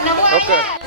Oke.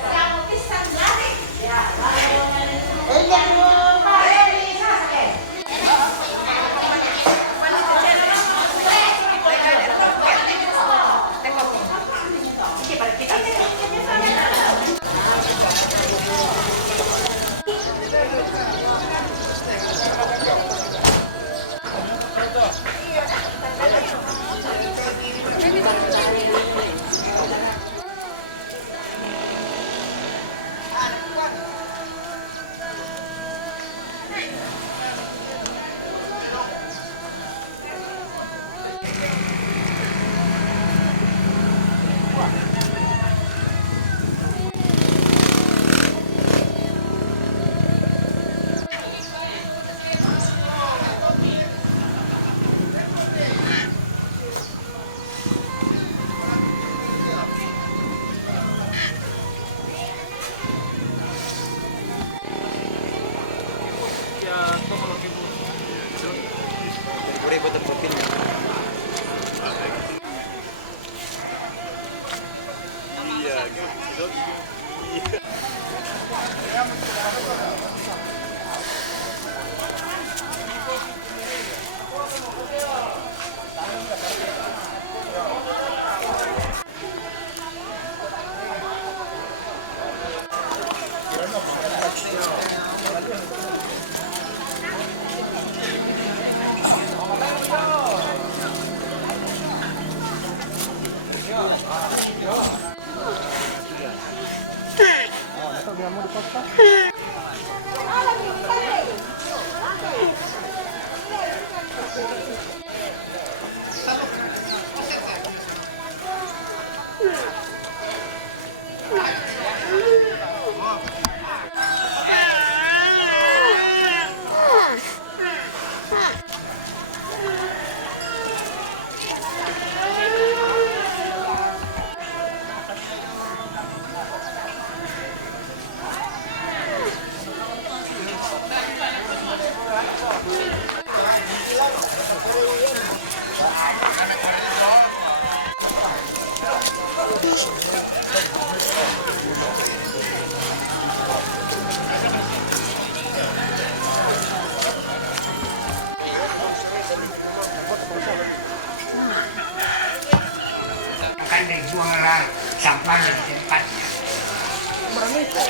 Kan buanglah sampah di tempatnya.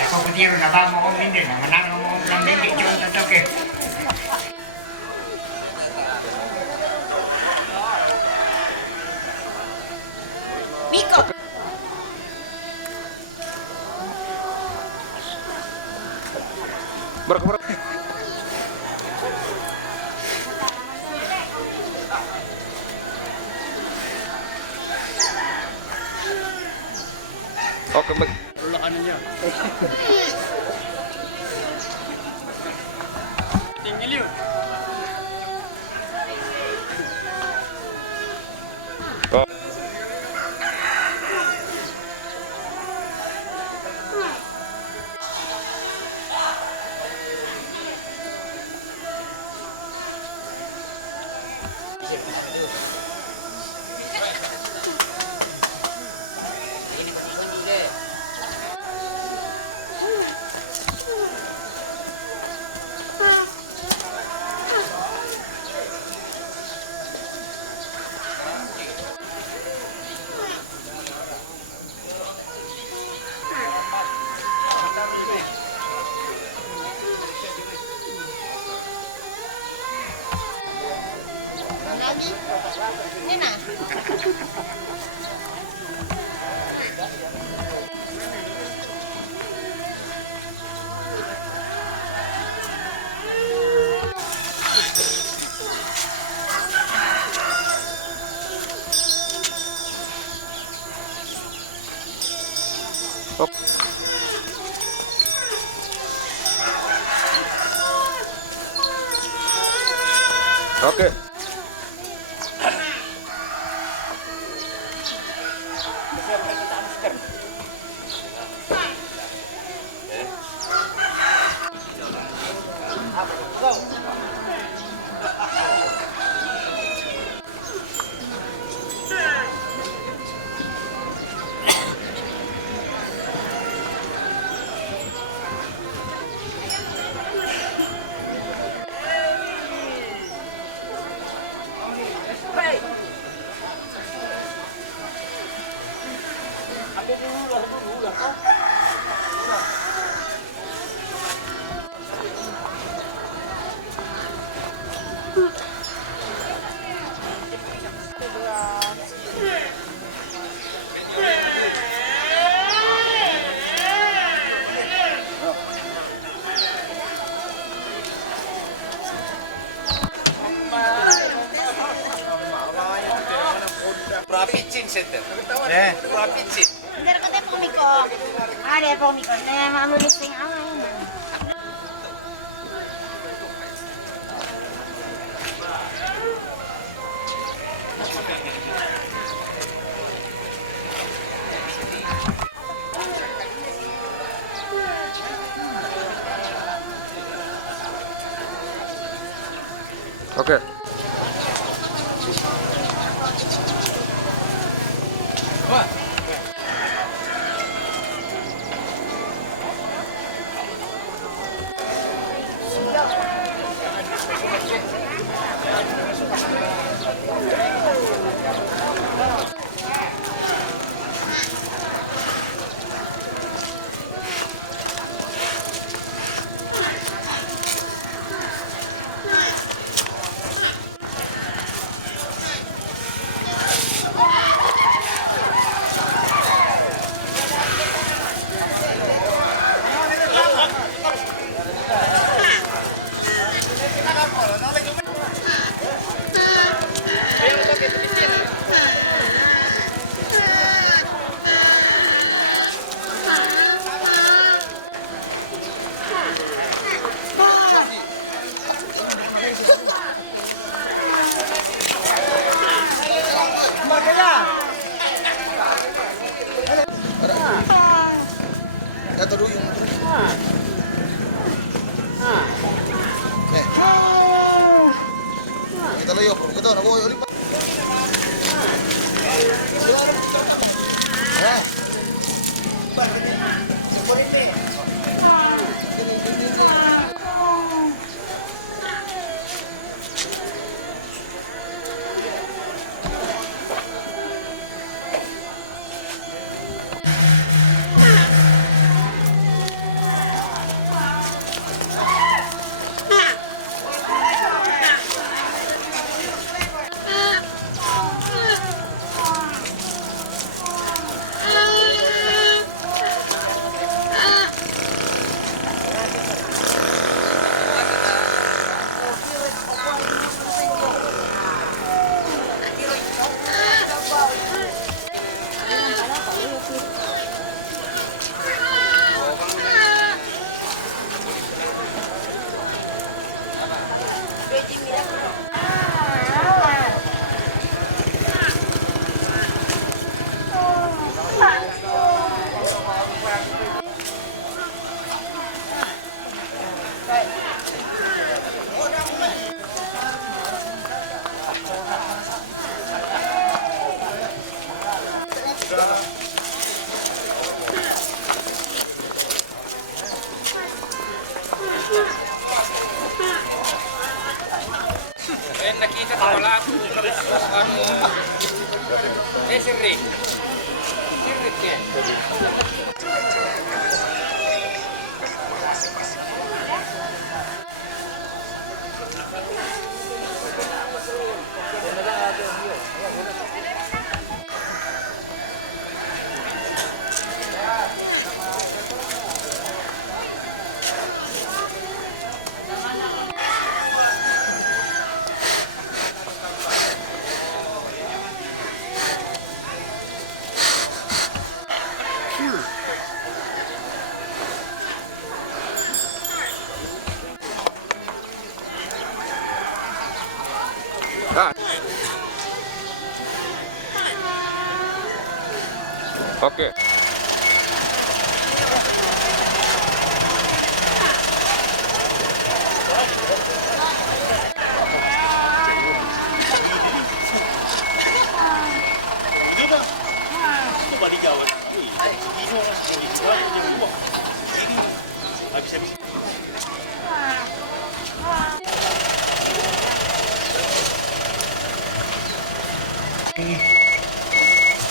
Aku ketiru na ba mo kong hindi na manang mo ng hindi yung tatoke. Miko. Berak. Oke, baik. Anaknya. Tinggi liu. Oh. Ini nah. Oke. Rapicin center. Rapicin. Hindi ko tayo pumiko. Ada pumiko. Na mamulis ng away na. Oke. Kata dulu yung kita layo, kita na boy ulit. Nakita ko wala ako. Sirrik. Sirrik yan. Oke.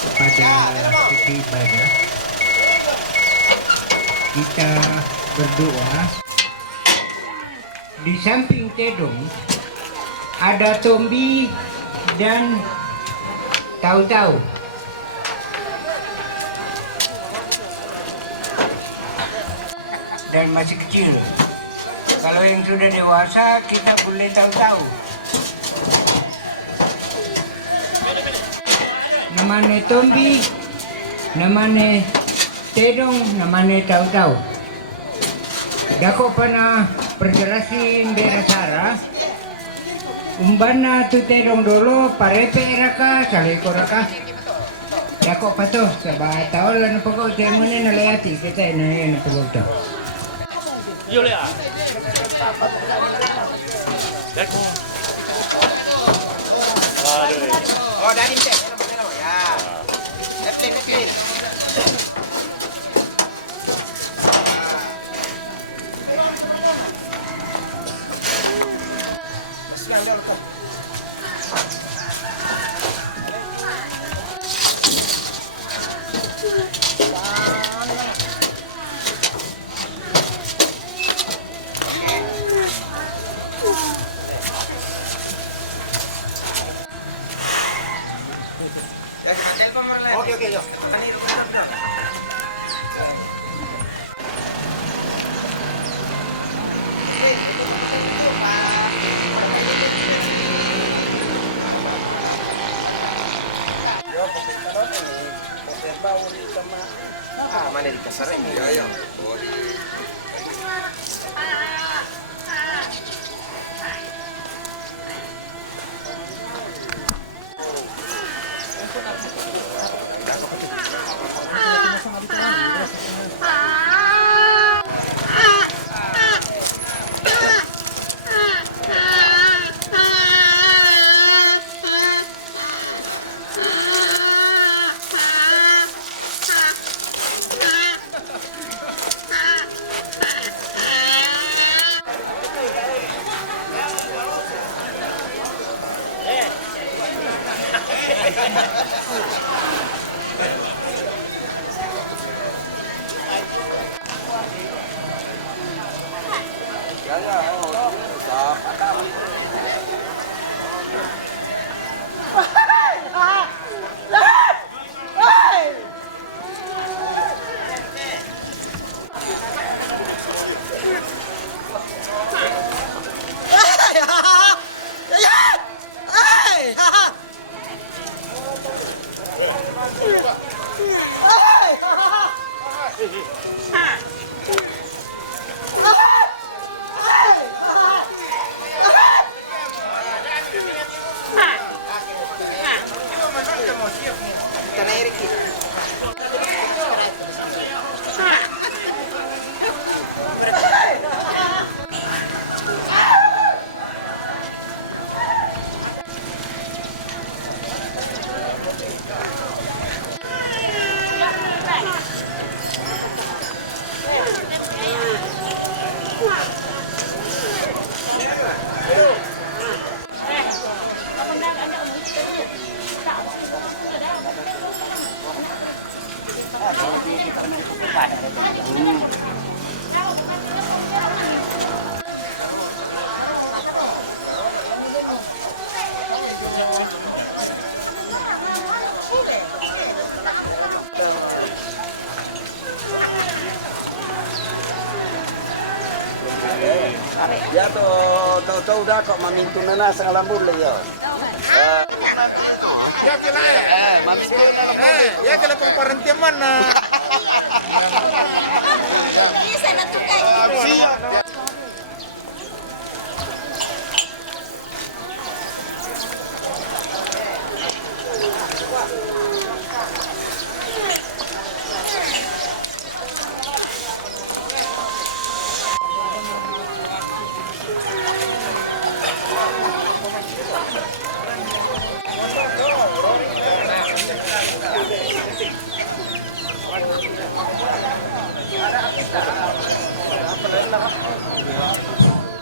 Kepada Siti Ibadah kita berdoa. Di samping Tedong ada Tombi dan Tahu-Tahu. Dan masih kecil. Kalau yang sudah dewasa kita boleh Tahu-Tahu. Namanya Tombi, namanya Tedong, namanya Tahu-Tahu. Dako pana perjelasin bera Sara. Umbana tu Tedong dulu parepe raka saleko raka. Dako pato sabah tahu lah napagaw tayo mo na nalayati kita na napagaw tayo. Julia. Oh, dari teh. Ya. Neplin. Oke, yuk. Mana di kasar ini? Ya. Ya tahu dah kok mamintu nana sangalam boleh ya. Ya kila Mamintu ya kila pemperhentian mana? Bisa natukai.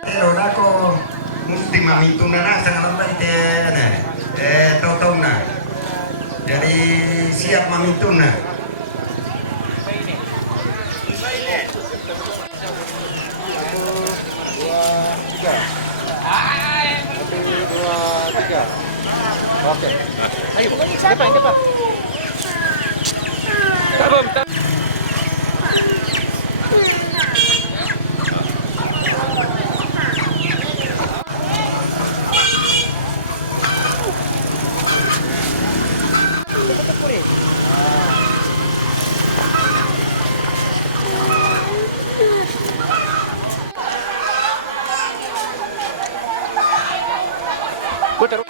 Pero ako mesti mamintu nana sangalam tahu na. Jadi siap mamintu na. Oke. Ayo, depan. Tabung. Putar.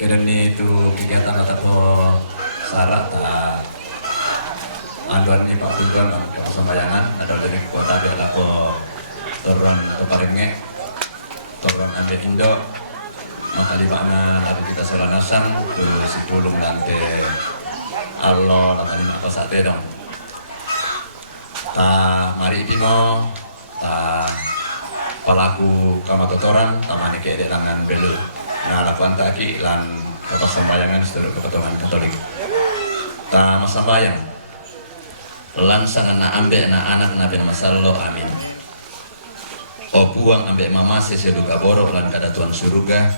Kemudian itu kegiatan atau syarat anduan ini Pak Tujuan ke persembayangan ada dari kota adalah turun ke Paringe turun ambil Indo maka di mana lalu kita Solanasang ke Situlung lantai Allah tadi apa saat dong mari bimo pelaku kamatotoran tamani ke dengan belu nah lakukan taki lan kepersembayangan seluruh kepetongan Katolik mas sembayang lan sangan na ambe na anak nabi masallo amin o buang ambe mamase seduga borok lan kada tuan suruga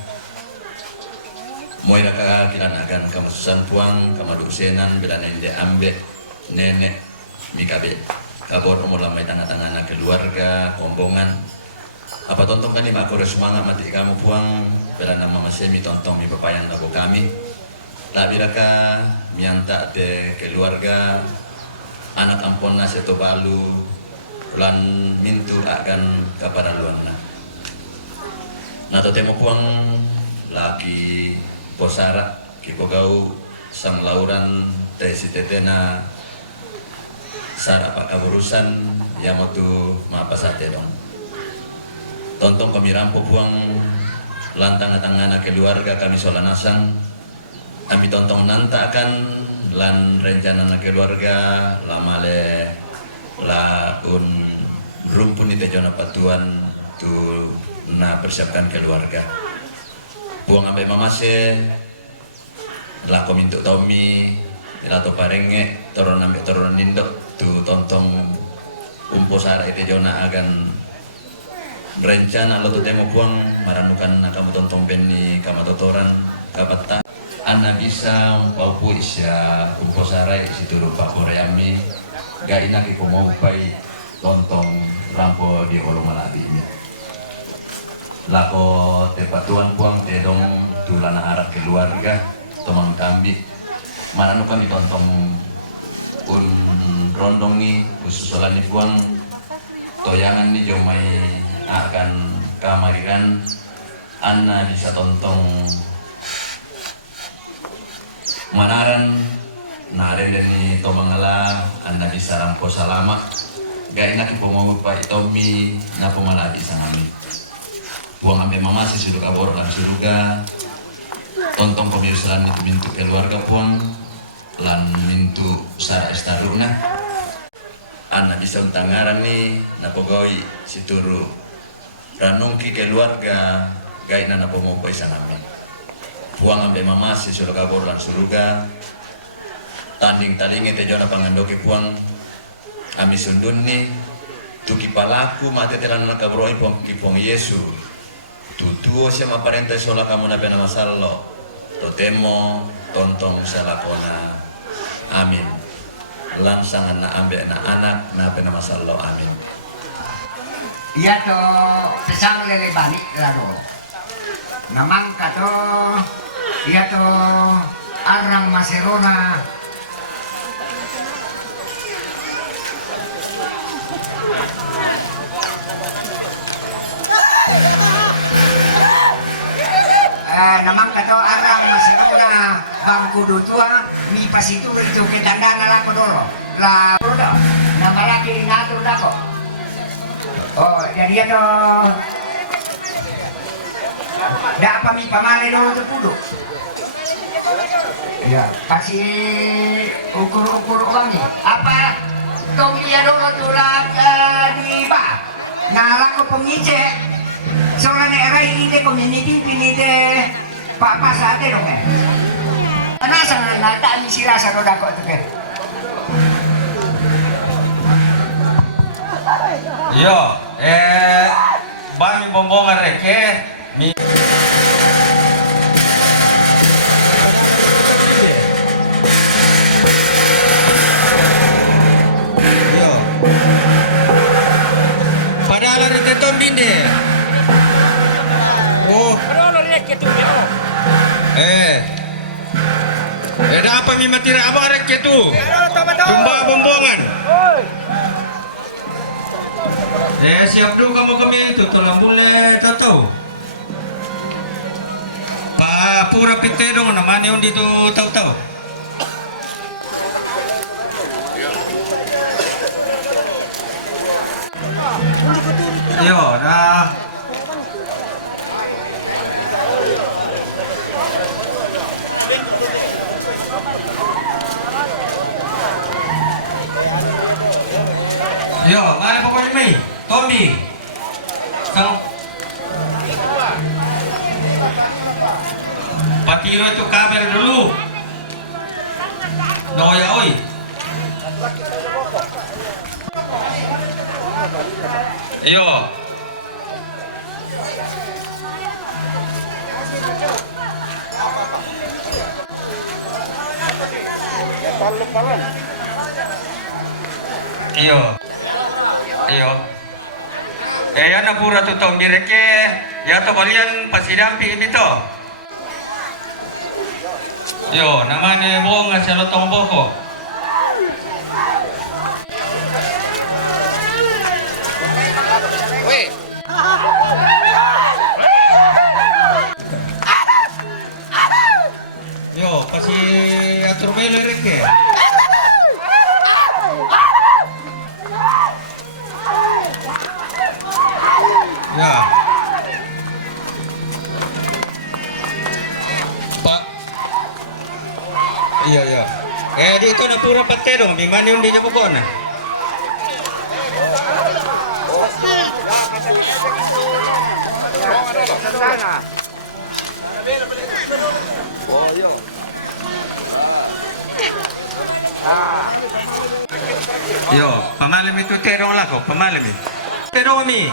moira ka kilan agan kamasusan puang kamadusenan bila nende ambe nenek mikabe kabor umur lamai tengah-tengah keluarga kombongan apa tonton kan ini aku semangat mati kamu puang bila nama masemi tonton mi papayang lagu kami lah bila ka mianta de keluarga anak ampon nasi to balu ulan mintu akan kepada luana nato temo puang lagi posara kipo gau sang lauran tesi tetena sarapa kaburusan yamotu mapasate dong tonton kami rampo buang lantang tangana keluarga kami Solanasang kami tonton nantakan lan rencana keluarga lamale laun rumpun itu jona patuan tu na persiapkan keluarga buang ambil mamase lah komintuk Tommy ilato parenge toron ambil toron nindok tu tonton umpo sara itu jona agan rencana lo tuh demo buang maranukan kamu tonton penni kamu totoran kapata ana bisa paupu isya kumpo sarai situ rupa koreami ga inaki ko mau pai tonton rampo di olo malabi ini lako tepatuan buang tedong tulana harap keluarga tomang kambi maranukan ditonton un rondongi ususolani buang toyangan ni jomai akan kamariran Anna bisa tonton manaran nare deni tomangala Anda bisa rampo salama gak enak ipo mau Pak Tommy na pemaladi sangami buang ambil mama si sudah kabor lan suruga tonton pemirsalan itu bintu keluarga puang lan bintu sara estaruna Anna bisa untangaran nih na pegawai si turu ranungki keluarga gai nana pomopai sanami buang ambe mama si sudah kabur lan suruga tanding talingi tejona pangandoke buang ami sundun ni tuki palaku mate telan na kabroi puang kipong Yesu tutuo sama parenta sola kamu nabe nama sallo totemo tontong salakona amin langsangan na ambe na anak nabe nama sallo amin iya to pesang lele balik lalu namang kato iya to arang maserona namang kato arang maserona bangku dutua mi pasitu itu kita dana lang dulu lah nama lagi ngatur dako. Oh, jadi itu Dak kami pamale dulu terpuduk. Ya, kasih ukur-ukur uangnya. Apa tong iya dulu turak di ba? Nah, aku pengice. Soalnya era ini deh community ini deh Pak Pasate dong ya. Karena sangat nata misi rasa roda kok tuh kan. Yo, bami bombongan reke, mi. Yo, padahal ada teton binde. Oh, ada apa mi matira abang reke tu? Tumba bombongan. Siap dulu kamu kami itu tolong boleh tahu. Pak pura pite dong namanya undi tu tahu. Yo, nah. Yo, mari pokoknya mi, Tommy, kang Patiro itu kabar dulu. Doya oi. Yo. Iyo. Yan na pura to tong direke. Ya to kalian pasidampi dito. Yo, naman buong sa lotong boko. Weh. Yo, pasi atur melo reke. Ya. Pak. Iya. Di ko na pura patero, di mana undi jago ko na. Yo, pamalim itu terong lah kok, pamalim. Terong mi.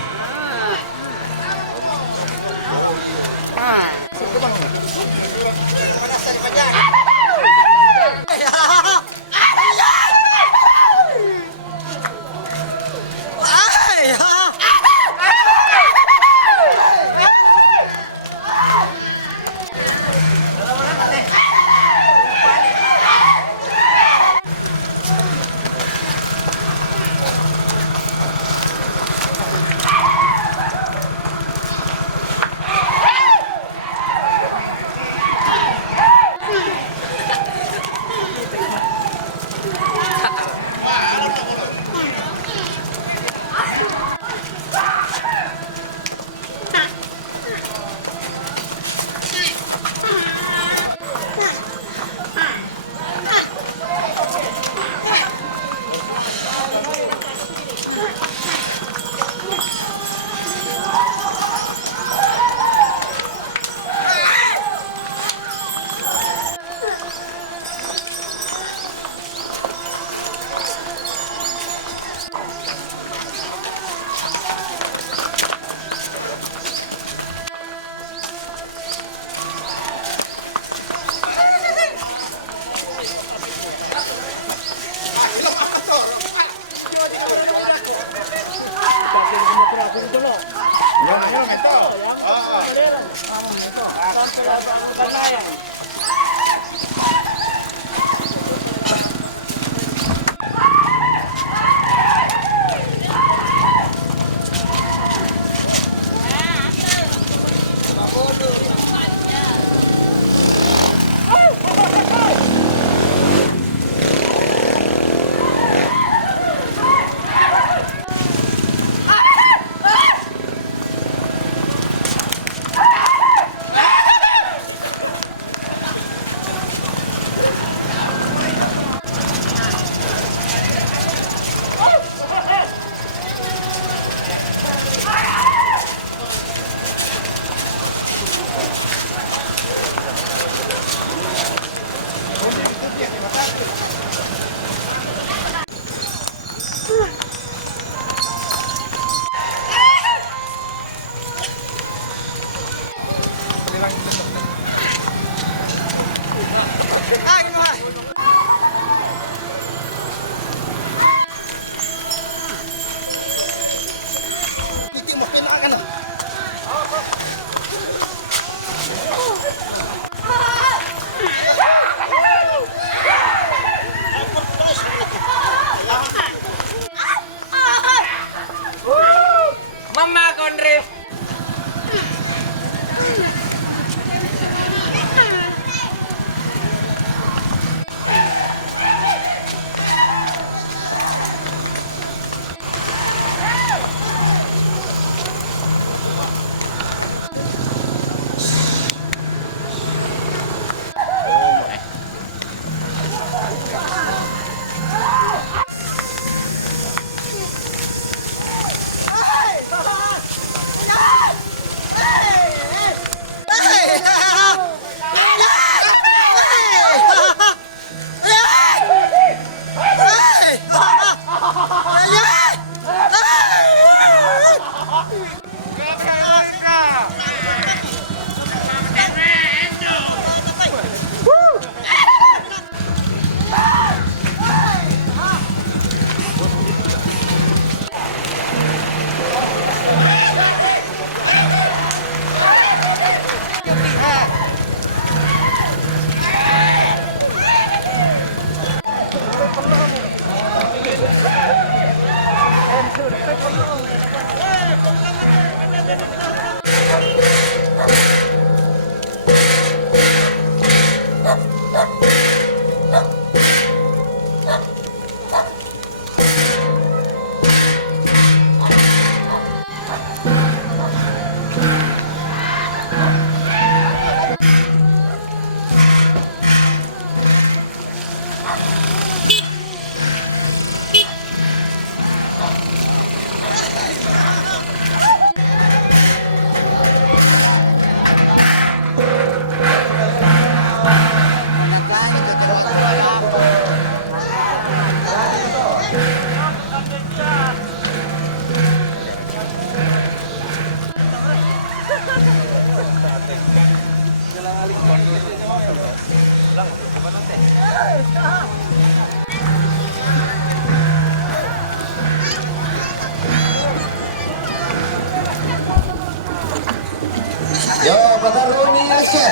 Yo, Batarro ni Asia.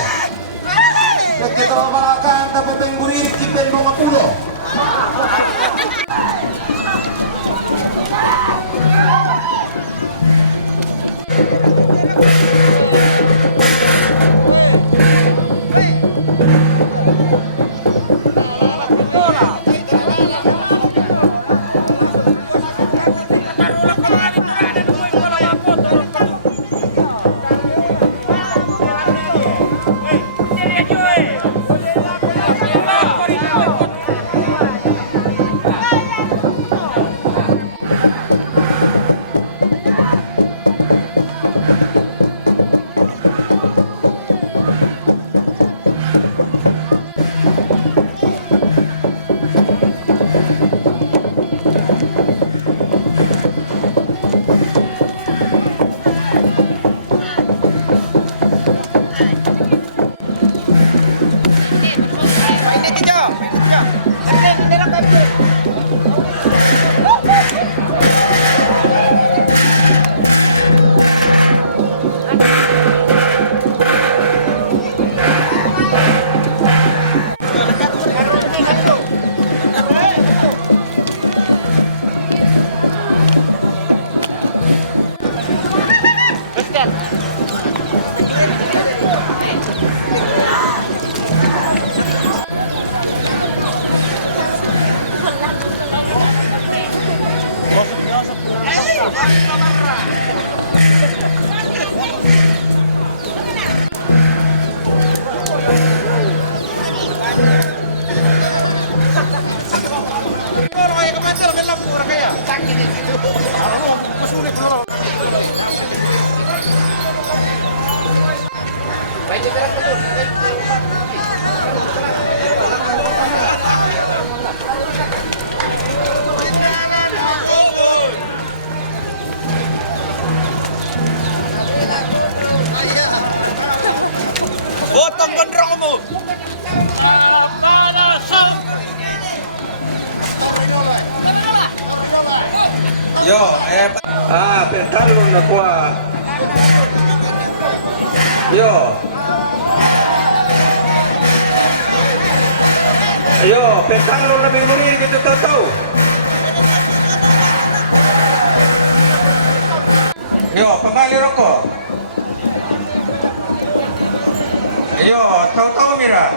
Kita makan tapi pengguri kipen mga pulo. Potong gondrongmu. Yo, pentalon na kuha. Yo. Yo, pentalon na biburi gitu tahu. Yo, pemali rokok. Yo, tahu mira.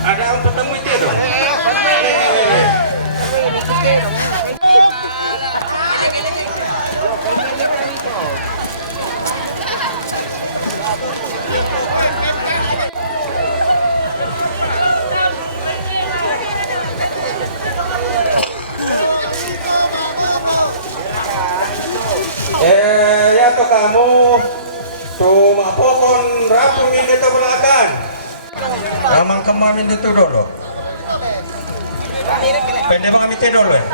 Ada yang ketemu itu dong. Ya to kamu cuma pokon rapung ini to belakang. Ramang kemamin itu dulu. Pwede ba kami dulu ya?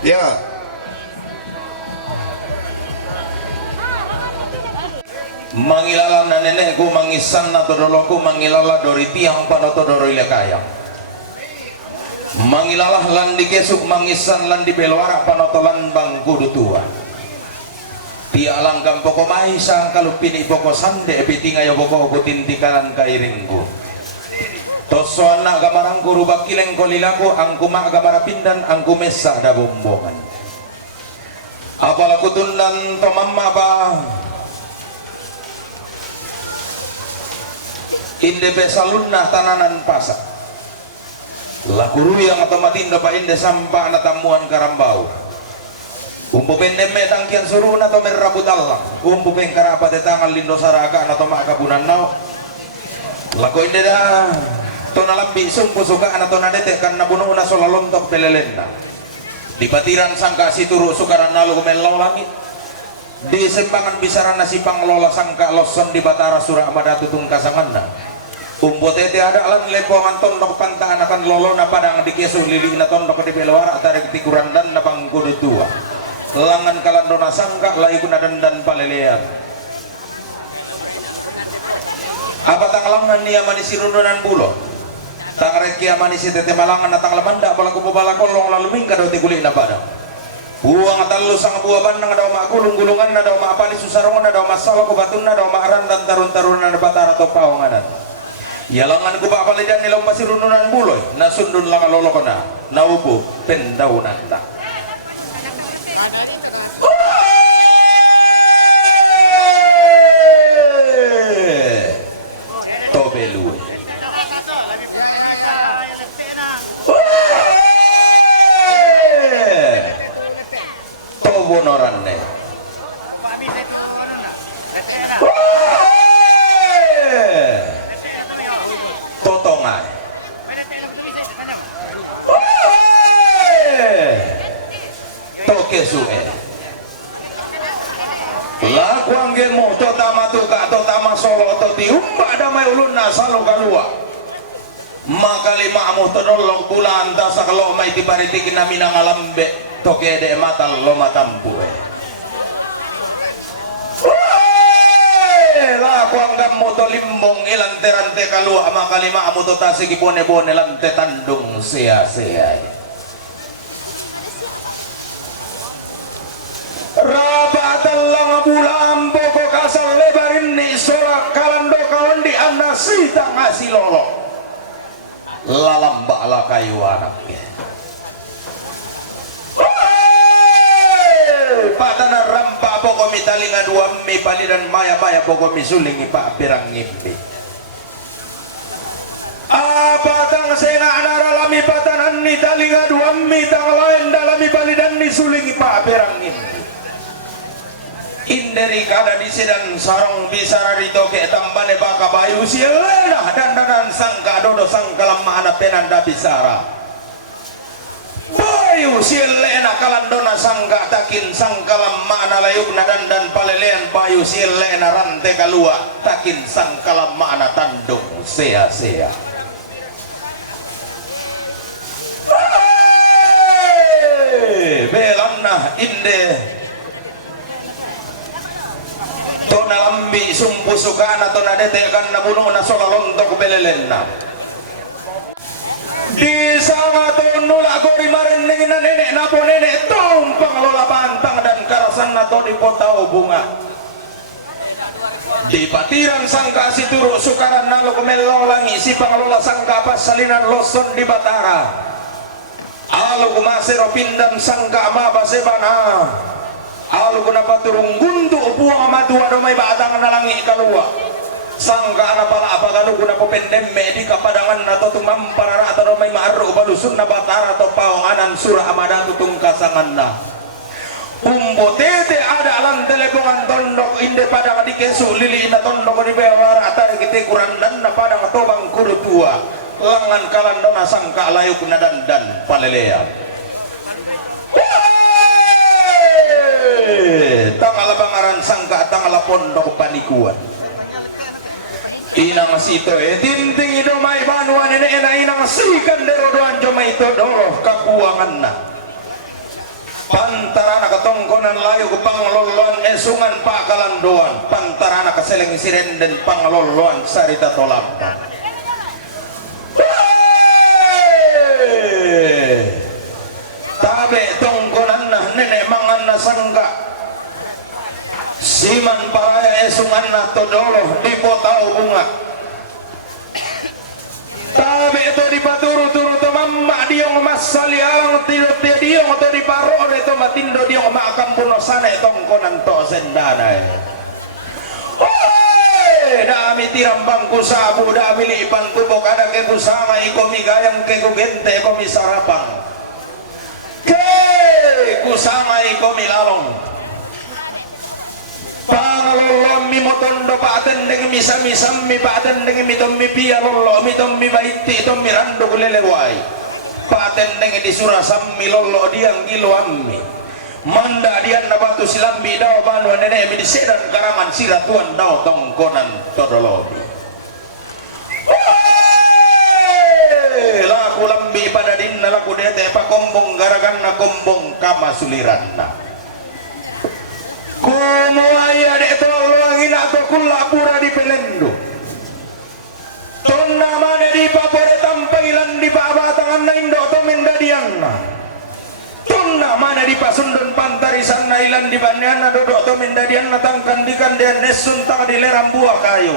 Ya. Mangilala na nenekku mangisan na todoloku mangilala dori tiang panoto dori lekaya. Mangilalah lan dikesuk mangisan lan dibeluara panotolan bang kudu tua. Tia langgam poko mai sang kalupini poko sande epitinga yo poko butinti kanan kairingku. Toso anak gamarangku rubak kileng kolilaku angku mak gamara pindan angku mesah da bombongan. Apalaku tundan to mamma ba. Inde besalunna tananan pasak. Lakuru yang otomatis dapat inde sampah na tamuan karambau. Umpu pendem tangkian suruh na to merabut Allah. Umpu pengkara apa tangan lindo saraka na to makabunan nao. Laku inde dah to nalambi sumpu suka na to nadete karena bunuh na solalontok pelelenda. Di patiran sangka si turu sukaran nalu kumelau langit. Di sembangan bisaran nasi panglola sangka loson di batara surah amadatu tungkasanganna. Umbo tete ada alam lepongan tondok pantaan akan lolona padang di kesuh lili na tondok di belawara tarik tikuran dan napang kudu tua. Langan kalandona sangka layu kunadan dan palelean. Apa tanglangan nia manisi rundunan bulo. Tangreki amanisi tete malangan atang lamanda balaku bala kolong lalu mingka do tikuli na padang. Buang atalu sang buah bandang ada oma gulung-gulungan ada oma apali susarongan ada oma salo kubatun ada oma aran dan tarun-tarunan ada batara atau pawanganan. Ya langan ku pak palidan nilau masih rununan buloy na sundun langa lolokona na ubu pendaunan ta. Tobelu. Tobonoranne. Totongan. Toke suwe. Laku anggemu totama tuka totama solo toti umba damai ulunna salo kalua. Maka lima amuh todolok bulan tasa kalau mai tibaritikin namina ngalambe toke de matal lo matampu. Laku anggam moto limbong ilanterante kalua maka lima amuh totasi kibone-bone lante tandung sia-sia. Rabatan lang bulan poko kasal lebarin ni solak kalando kalandi anasi tang ngasih lolo lalamba ala kayu anaknya. Patana rampa poko mitalinga dua mi palidan maya maya poko misulingi pak pirang ngimpi. Apa tang sena naralami patanan ni talinga dua mi tang lain dalami palidan ni sulingi pak pirang ngimpi. Inderi kada di sedan sarong bisara di toke tambane baka bayu sielena dan sangka dodo sangka lemah ana penanda bisara bayu sielena kalandona sangka takin sangka lemah ana layukna dan palelean bayu sielena rante kalua takin sangka lemah ana tandung sia-sia. Belanna inde tona lambi sumpu sukana tona detekan na bunuh na sola lontok belelenna di sama tonula kori mareneng na nenek na po nenek tumpang lola bantang dan karasan na to di potao bunga di patiran sangka si turu sukaran na lo kumelo langi si panglola sangka pas salinan loson di batara alo kumasero pindan sangka amaba sebana alu kenapa turung gundu buang matu ada mai batang nalangi kalua sangka ana pala apa kanu kenapa pendem di kapadangan atau tumam parara atau mai maru balusun na batara atau pawanganan surah amadatu tungkasanganna umbo tete ada alam telepongan tondok inde padang di kesu lili ina tondok di bewara atar kite kurang dan na padang tobang kudu tua langan kalandona sangka layuk nadan dan palelea tangala bangaran sangka tangala pondok panikuan inang sito tinting ido mai banuan ene ena inang sikan dero doan joma itu doloh kakuangan na pantarana ketongkonan layu ke pangloloan esungan pakalan doan pantarana keseleng siren dan pangloloan sarita tolampan tabe tongkonan nah nenek mangan na sangka siman paraya esungan na todoloh di potau bunga tabe itu di paturu-turu to mamma diong masali alang tilot diong to di paro to matindo diong makam puno sane tongkonan to sendana dami tirambang kusabu dami lipan tubok ada ke kusama ikomi gayang ke kugente ikomi sarapang ke kusama ikomi lalong pangalolom mi motondo paten dengan misam-misam mi paten dengan mitom mi pia lolo mitom mi baiti tom mi rando kulelewai paten dengan disurasam mi lolo diang gilo ammi manda dian na batu silambi daw banu nenek mi disedan karaman siratuan daw tongkonan todolobi laku lambi pada dinna laku dete pa kombong garagan na kombong kama suliranna kumo ayah dek tolongin atau kula pura di pelendo tonna mana di papore tampailan di babatangan na indo to mendadianna tonna mana di pasundun pantarisan na ilan di banyan dodok to mendadianna tangkan di kandian nesun tang di leram buah kayu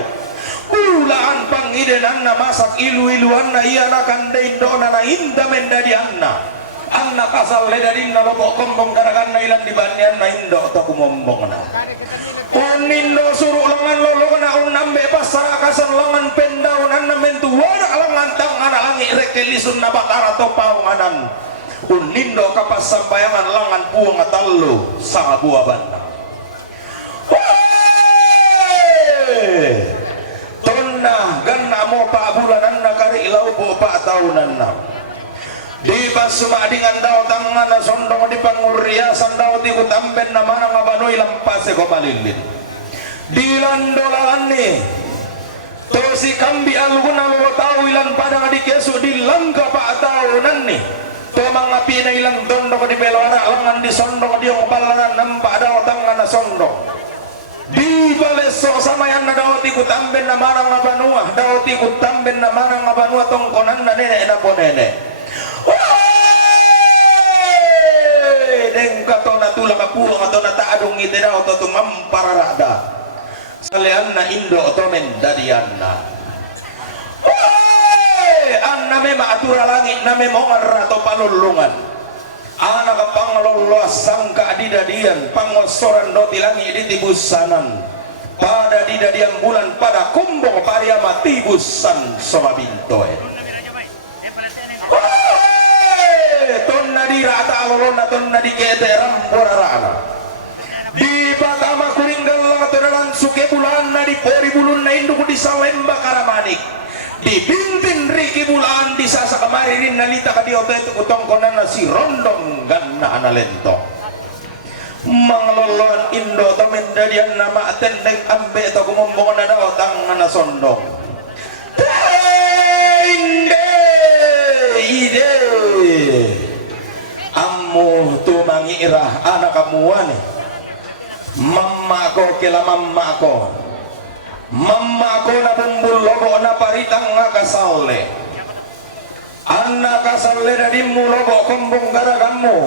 ulaan pangidenan na masak ilu-iluan na iya na kandain do na inda mendadianna anak asal ledarin na lobok kombong garagan na ilan di banyan na indo to kumombong na unindo suruh langan lolo na unambe pasara kasan langan pendaunan na mentu wala langan tangan langi rekelisun na batara to paunganan unindo kapas sampayangan langan puang atallu sama buah bandang tonna ganna mo pa bulanan na kari ilaw po pa tahunan na di basuma dengan daw tangan na sondong di panguriasan daw di kutamben na mana ngabanoy lampase ko malilin di landolalan ni to si kambi alguna lo tau ilan padang di kesu di langka pa tahunan ni to mga pinailang dondo ko di belora langan di sondong di ang palanan nampak daw tangan na sondong di baleso samayan na daw ti kutamben na mana ngabanua daw ti kutamben na mana ngabanua tongkonan na nene na po nene deng kato na tulang kapulang ato na taadong iti daw to tumampararada salian na indo to mendadian na anna me maatura langit na me mongar ato panulungan anak pangloloas sangka didadian pangosoran do tilangi di tibusanan pada didadian bulan pada kumbong pariama tibusan somabintoe tonna di rata alolona tonna di keteram borarana di batama kuringgal ngatoran suke bulan na di pori bulun na induk di salemba karamanik di bintin riki bulan di sasa kamarin nalita ka di oto itu kutongkonan na si rondong ganna analento manglolon indo to mendadian nama atendeng ambe to kumombong na daw tangan na sondong ide ammu tu mangirah anak kamuan mamma ko kila mamma ko na bumbul lobo na paritang nga kasalle anak kasalle dari mu lobo kombong garagamu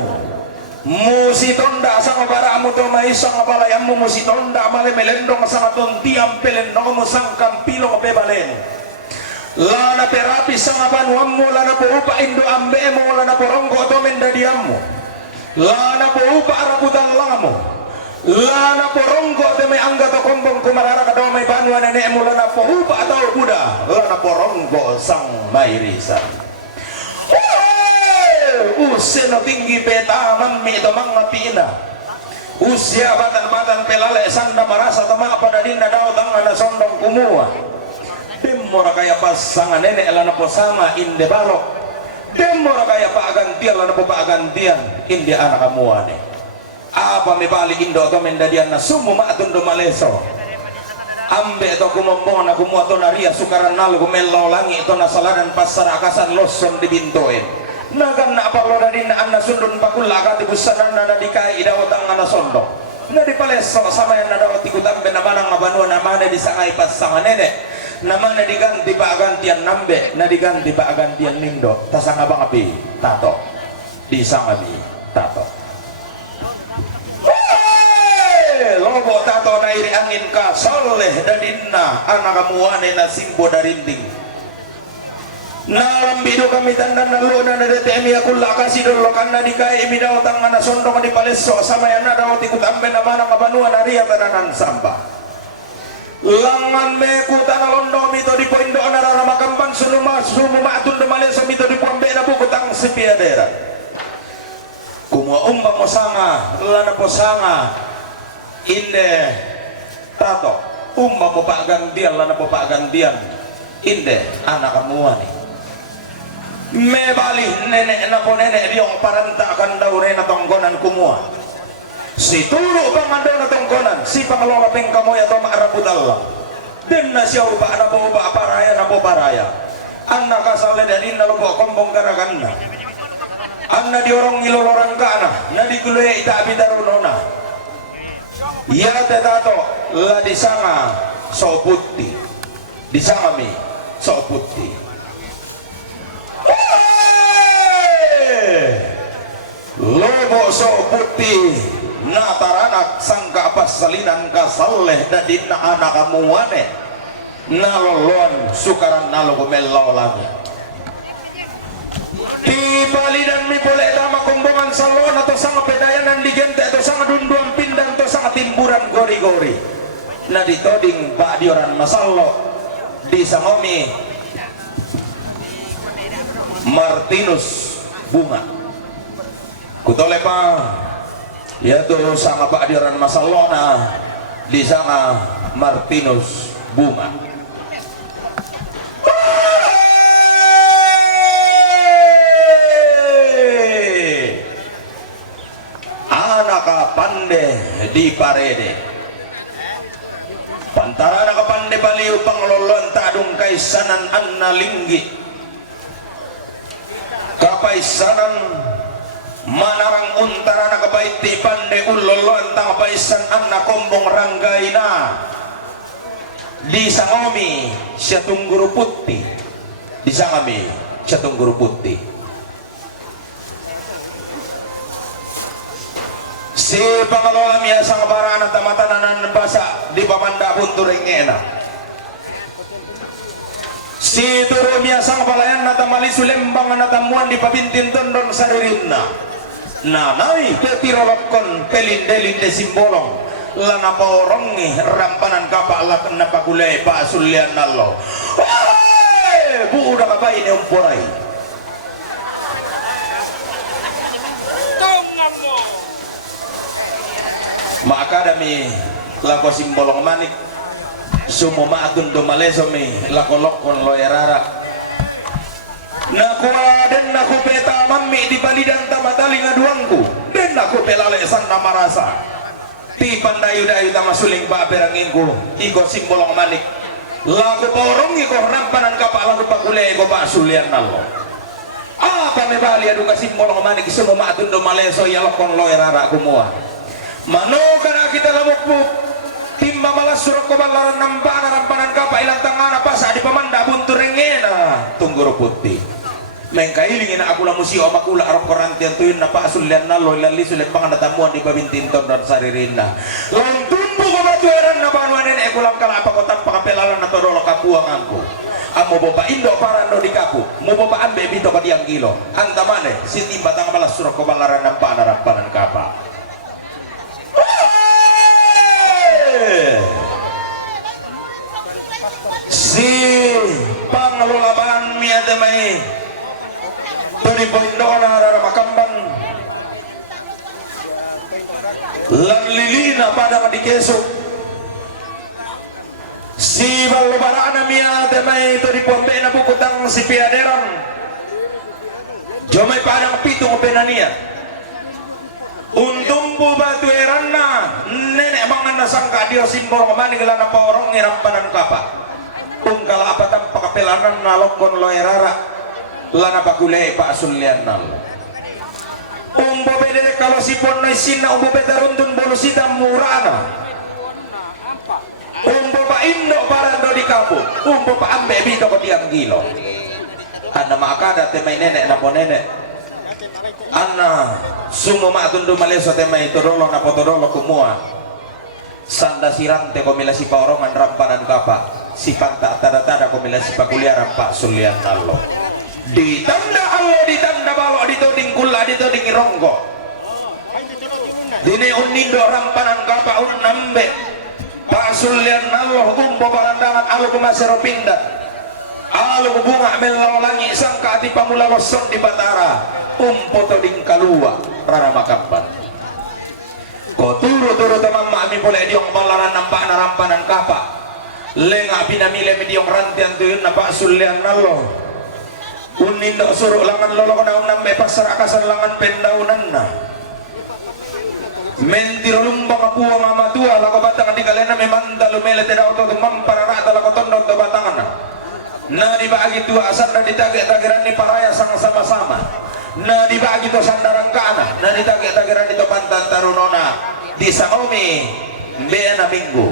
musitonda sang baramu to maisang balayamu musitonda male melendong sang tontiam pelendong mo sang kampilong bebalen lana terapi sang abanuammu lana po upa indo ambe mo lana po ronggo to mendadiammu lana po upa arabutan langamo lana po ronggo to may angga to kombong kumarara ka daw may banwa nene mo lana po upa atau buda lana po ronggo sang mairisan useno tinggi peta mammi to mga pina usia batan-batan pelale sanda marasa to mga padadinda daw tanga na sondong kumuha demora kaya pasangan nenek lana po sama inde balok demora kaya paagantian lana po paagantian inde anak kamuane apa me bali indo to mendadian na sumu maatundo maleso ambe to kumombong na kumuha to naria sukaran nalo kumelo langi to nasaladan pasar akasan loson dibintoin nagan na apalo na din na sundon pakula ka tibusanan na dikai idawatang na sondo na di paleso sama yan na daw tikutambe na manang abanuan na mana di sangay pasangan nene na mana diganti pa agantian nambe na diganti pa agantian nindo tasang abang api tato di sangabi tato lobo tato na iri angin ka soleh dadinna anak kamuane na simbo darinding nalambido kami tanda na luna na DTM ya kula kasih dulu karena dikai imidaw tangan na sondong di paleso sama yang ada waktu ikut ambe na mana kabanua na ria tananan sampah langan meku tanah londo mito di poindo na rara makampan sunuma sumuma atun de maleso mito di pombe na buku tang sepiadera kumua umba mosanga lana posanga inde tato umba mo pak gantian lana po pak gantian inde anak kamuane me bali nenek na po nenek diong paranta akan daure na tongkonan kumua si turu pangando na tongkonan si pangelola pengkamo ya to maarabut Allah den na siya upa na po upa paraya na po paraya anak kasale dari na lobo kombong karakanna anna diorong iloloran kana na dikuluya ita abidarunona ya tetato la disanga so putti disanga mi so putti lobo so putih nataranak sangka apa salinan kasaleh dadina anak kamuane nalolon sukaran nalo kumelo lagi di Bali dan mi boleh tama kumbongan salon atau sang pedayanan digente atau sang dunduan pindan atau sang timburan gori-gori na ditoding pak dioran masallo di sangomi Martinus bunga kutole pa yaitu sang pak dioran masallona di sang Martinus bunga anak pande di parede pantara anak pande baliu panglolon tadung kaisanan anna linggi kapaisanan manarang untara anak baiti pande ulolon tang paisan anak kombong ranggaina di sangomi siatungguru putih di sangomi siatungguru putih si pangelola mia sang barana tamatananan basa di pamanda bunturengena si turu mia sang palayan natamali sulembang natamuan di pabintin tondon saririnna nanai ketirolokon pelinde-linde simbolong lana paurongi rampanan kapak lak napagulay pa asulian nalo bu udah kabain yung puray maakadami lako simbolong manik sumuma atun domaleso mi lako lokon loyarara nakuha dan naku peta mami di Bali dan tamatali ngaduangku dan naku pelale sana marasa ti pandayu-dayu tamasuling paberanginku iko simbolong manik laku porong iko rampanan kapak laku pakulay iko pasulian nalo apa me Bali adu ka simbolong manik sumuma atun domaleso ya lokon loyarara kumua mano kana kita lamuk-muk timba malas surok kebalaran nampana rampanan kapa ilang tangana pasa di pamanda bunturengena tungguro putih mengkailingin aku lamusi o makula arok korantian tuyun na paasulian nalo ilali sulit pangandatamuan di babintinton dan saririnda lang tumbu ko batueran na panuanin ekulang kala apa kotan pakapelalan na todolo kapuang angko amo boba indo parando di kapu mo boba ambe bito ka diang kilo antamane si timba tang malas surok kebalaran nampana rampanan kapa si pangelolaban miadamai dari pondona rara makamban lan lilina pada di keso si balobarana miadamai dari pombena bukutang si piaderan jomai padang pitung penania untung umbu batu eranna nenek mangan sangka dia simbol kemana gelana pa orang ngirampanan kapa ungkala apa tanpa kapelanan nalokon lo erara lana pakulei pak sulian nal umbu bede kalau si pon naisina umbu beda runtun bolu sita murana umbu pa indo parando di kampung umbu pa ambe bito ko tiang gilo anda makada temai nenek napo nenek Anna sumo matundu maleso tema itu dolo na potodolo kumua sanda sirante komila si paurongan rampanan kapa si panta tada komila si pakuliah rampak sulian nallo ditanda allo ditanda balok ditoding kula ditoding ronggo dini unindo rampanan kapa unnambe pak sulian nallo umpo balandangan alu kumasero pindah alu bunga melawalangi sangka ati pamula losong di batara umpo toding kalua rara makampan ko turu teman mami boleh diong balaran nampak narampanan kapa lenga pinamile mi diong rantian tuyun nampak sulian nalo unindo suruh langan lolo kona nambe pasar akasan langan pendaunan na mentiro lumba kapuang amatua lako batangan di kalena memang dalu mele tidak auto tumam para rata lako tondok do batangan na dibagi tua asal dan ditagih-tagiran ni paraya sama-sama na dibagi to sandarang kana na ditagih-tagiran itu pantan tarunona di sangomi beana minggu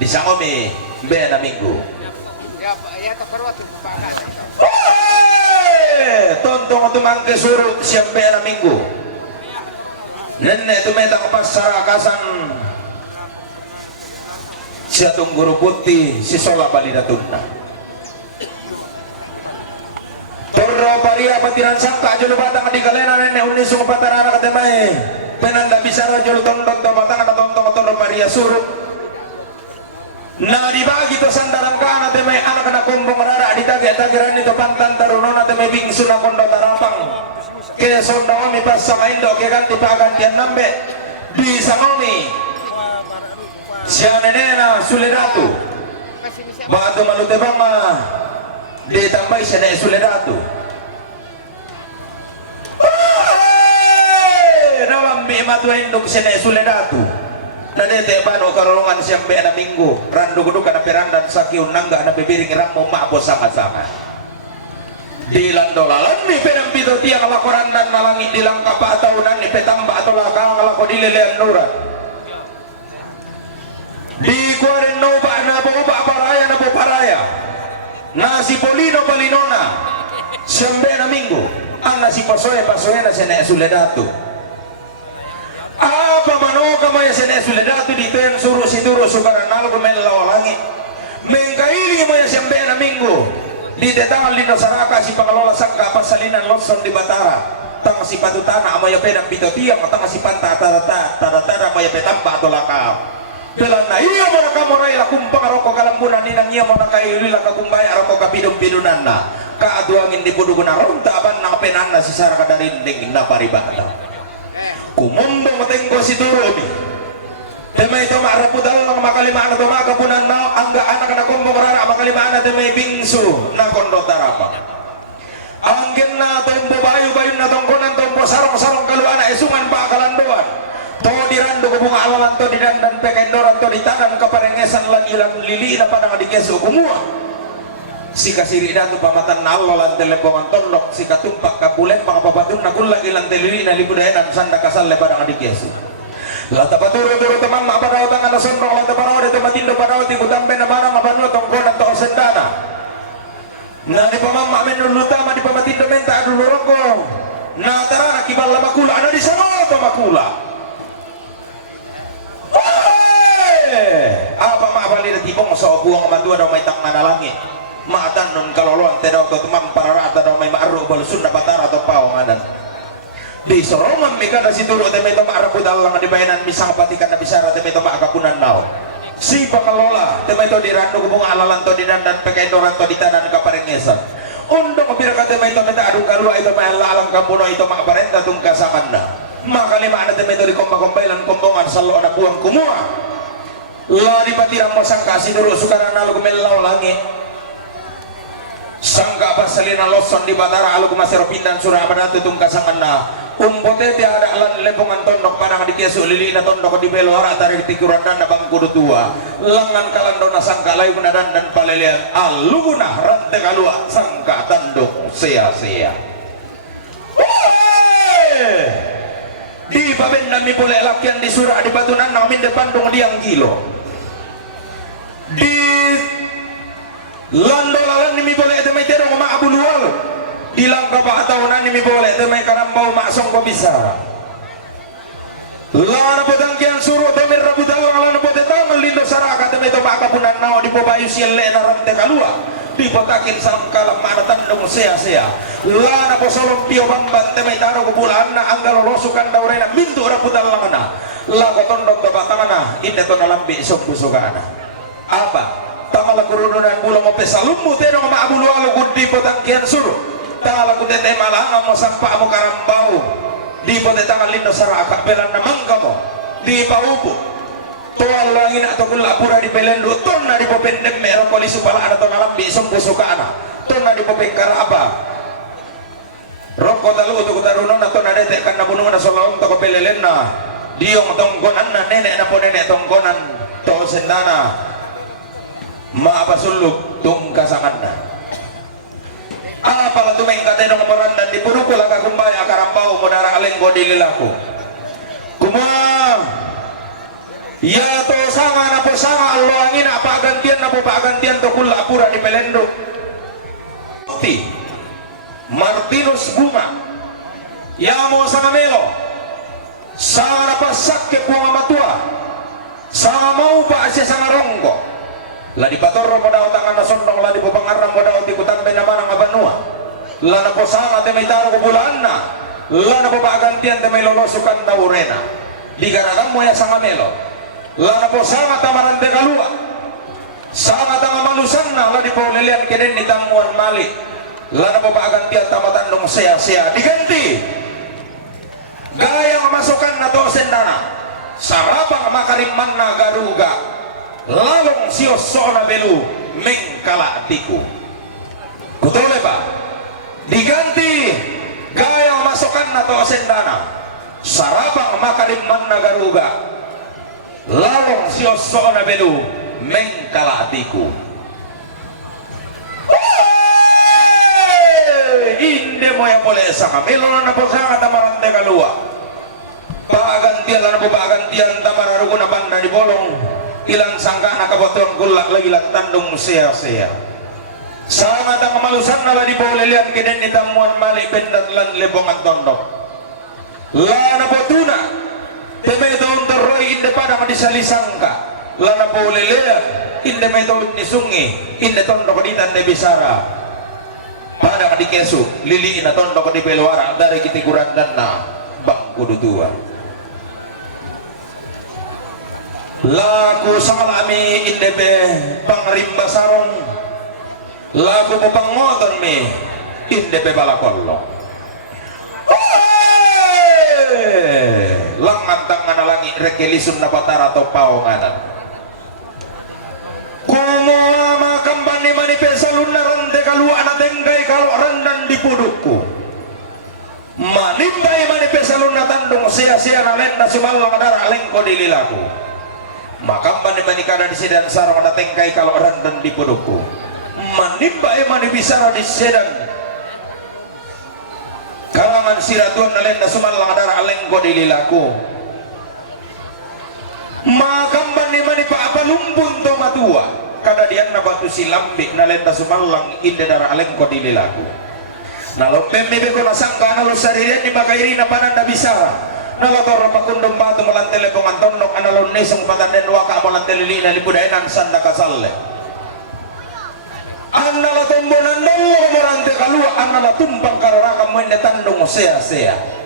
di sangomi beana minggu tontong itu mangke suruh siap beana minggu nenek itu metang pasar akasan siatung guru putih si sola balida tunna Torro paria patiran sangka jolo batang di kalena nenek uni sungu patarana katemai penanda bisa rajul tonton to batang na tonton torro paria suruh na dibagi to sandaran kana temai anak na kumbong rara ditagih-tagiran itu pantan tarunona temai bingsu na kondo tarapang ke sondawa mi pas sama indo ke ganti pagantian nambe di sangomi siane nena suledatu batu malute bama ditambah siane suledatu nawambi matu induk siane suledatu na dete bano karolongan siang be na minggu randu kudu kana perandan sakiun nangga na bibiring rammo mapo sama-sama di landolalan mi pedang pito tiang lakoran dan nalangi di langka pa tahunan ni petamba atau lakang lako di lelean nura di kuaren noba na boba paraya na paraya nasi polino palinona siambe na minggu ang nasi pasoe na sene suledatu apa manoka maya sene suledatu di ten suruh situru sukaran nalo kumel lawalangi mengkaili maya siambe na minggu di detangan lindo saraka si pengelola sangka pasalinan lotson di Batara tang si patutana amaya pedang pito tiang tang si panta tara amaya petamba atau lakam dalam na iya mo kamoray lakumpang aroko kalambunan ninang iya mo nakaili lakakumbay aroko kapidum-pidunan na kaaduangin di pudugo na ronta aban na penan na si saraka darinding na paribata kumumbong matengko si turobi temay ito maarapudal ng makalimaan na ito makapunan na angga anak na kumbong rara makalimaan na temay bingsu na kondo tarapa anggin na tombo bayu na tongkonan tombo sarong kaluan na isungan pa kalanduan to dirando ko bunga alalan to didandan pekendoran to ditanan kaparengesan lan ilang lili na panang adikesu kumua si kasiri datu pamatan na Allah lan telepongan tondok si katumpak kapulen makapabatun na kulang ilang telili na libudayan sanda kasal le panang adikesu lata paturo teman mak padao tangan nasondong lata parao de matindo padao ti kutambe na marang abanu tongkonan to sendana na di pamamma menulutama di pamatindo menta adu loroko na tarana kibal makula ana di sana to makula apa mak bali de tibong so buang mandua do mai tangan langit mak tanun kaloloan tedau to temam para rata do mai maru bal sunda batara to pawanganan di sorongan mika da situlo temay to maarapud Allah nga dibayanan misang patikan na bisara temay to maakapunan nao si pakalola temay to dirando kubong alalan to dinandan pekaindoran to ditanan kaparengesan undong mapira ka temay to nata adung kalua ito maalalang kampuno ito makaparenta tung kasaman na makalima na temay to di kompa-kompailan kumbongan sa loo na buwang kumua la di patirang mo sangka siduro sukaran nalo kumelaw langit sangka pasalina loson di batara alu kumasero pindan surah abadatu tung kasangan na umpote ti ada lan lepongan tondok parang di kesu lili na tondok di belo ara tarik ti kurandan na bangkudu tua lengan kalando na sangka layu kunadan dan palelian aluguna rante kalua sangka tanduk sia-sia di babenda mi boleh lakian di surah di batunan namin depan dong diang kilo di landolalan mi boleh temai terong ma abulual di langkah tahunan ini boleh temai karambau maksong kau bisa lana potang kian suruh temai rabutal lana potetang lindo saraka temai toba kapunan nao di pobayu sielle na rante kalua di potakin sangkalam mana tandung sia-sia lana posolom pio bamban temai taro kebulaan na anggal losukan daurena mintu rabutal langana lago tondok toba tangana inde tona lambi isok busukana apa tamala kurudunan bulan mo pesalummu terong ma abulu alu gudi potang kian suruh tangala ku tete malanga mo sampa mo karambau di pote tangan lindo saraka belan namang kamo di paupu tual langin atau kula pura di pelendu tonna di popendem mero polisi pala ana tonna lambi sombo suka ana tonna di popengkara apa rokok talu untuk tarunon atau nade tekan na bunung na solong to pelelena diong tonggonan na nenek na po nenek tonggonan to sendana ma apa suluk tung kasangan na apalah tu main kata dong peran dan di puruku laga kumbay akarambau modara aleng bodi lilaku kumam ya to sanga na po sanga allo angin apa gantian na po pa gantian to kula apura di pelendo ti Martinus Bunga ya mo sama melo sanga na pasak ke bunga matua sanga mau pa asya sanga ronggo la di patorro mo daw tangan na sondong la di pupangaram mo daw ti kutan benamana nga banua la na po sanga te may taro kubulaan na la na po paagantian te may lolosukan daw rena di garagam mo ya sanga melo la na po sanga tamaran te kalua sanga tanga malusan na la di po lilian keden ni tamuan mali la na po paagantian tamatan nung sia-sia diganti gaya mamasukan na to sendana sarapang makarimman na garuga lalong sios sona belu mengkala tiku kutole pa diganti gaya masukan na to sendana sarapang makarimman na garuga lalong sios sona belu mengkala tiku inde mo ya boleh sanga melon na po sanga tamarante kalua paagantian na po paagantian tamararugo na banda di bolong ilang sangka nakaboton gulak lagi lang tandung sia-sia sama tang malusan na di boleh lihat kiden ni tamuan mali pendat lan lebongan tondok lana botuna teme don terroi inde pada madisali sangka lana boleh lihat inde may tolong ni sungi inde tondok di tande bisara pada di kesu lili ina tondok di peluara dari kiti kurandan na bangku dua laku sangalami indebe pangrimba saron laku pangoton mi indebe balakollo langan tangan langi rekelisun na patara to paonganan kumo makamban ni manipesalun na rante kalua na tengkai kalau rendan di pudukku manimbay manipesalun na tandung sia-sia na len na sumalang darah lengko di lilaku makamban ni manikada di sedan sarong na tengkai kalau rendan di pudukku manimbay manibisara di sedan kalangan siratuan na len na sumalang darah lengko di lilaku makamban ni manipapalumpun to matua kada dian na batu silambik na lenta sumalang inde darah lengko di lilaku nalo pembe ko nasangka nalo saririan ni bakairi na panan na bisara nalo tor pakundom batu melantele pongan tondok analon nesong patanden waka melantele lina libudaenan sanda kasalle annala tombonan dolo morante kalua annala tumpang kararaka mende tandong sea-sea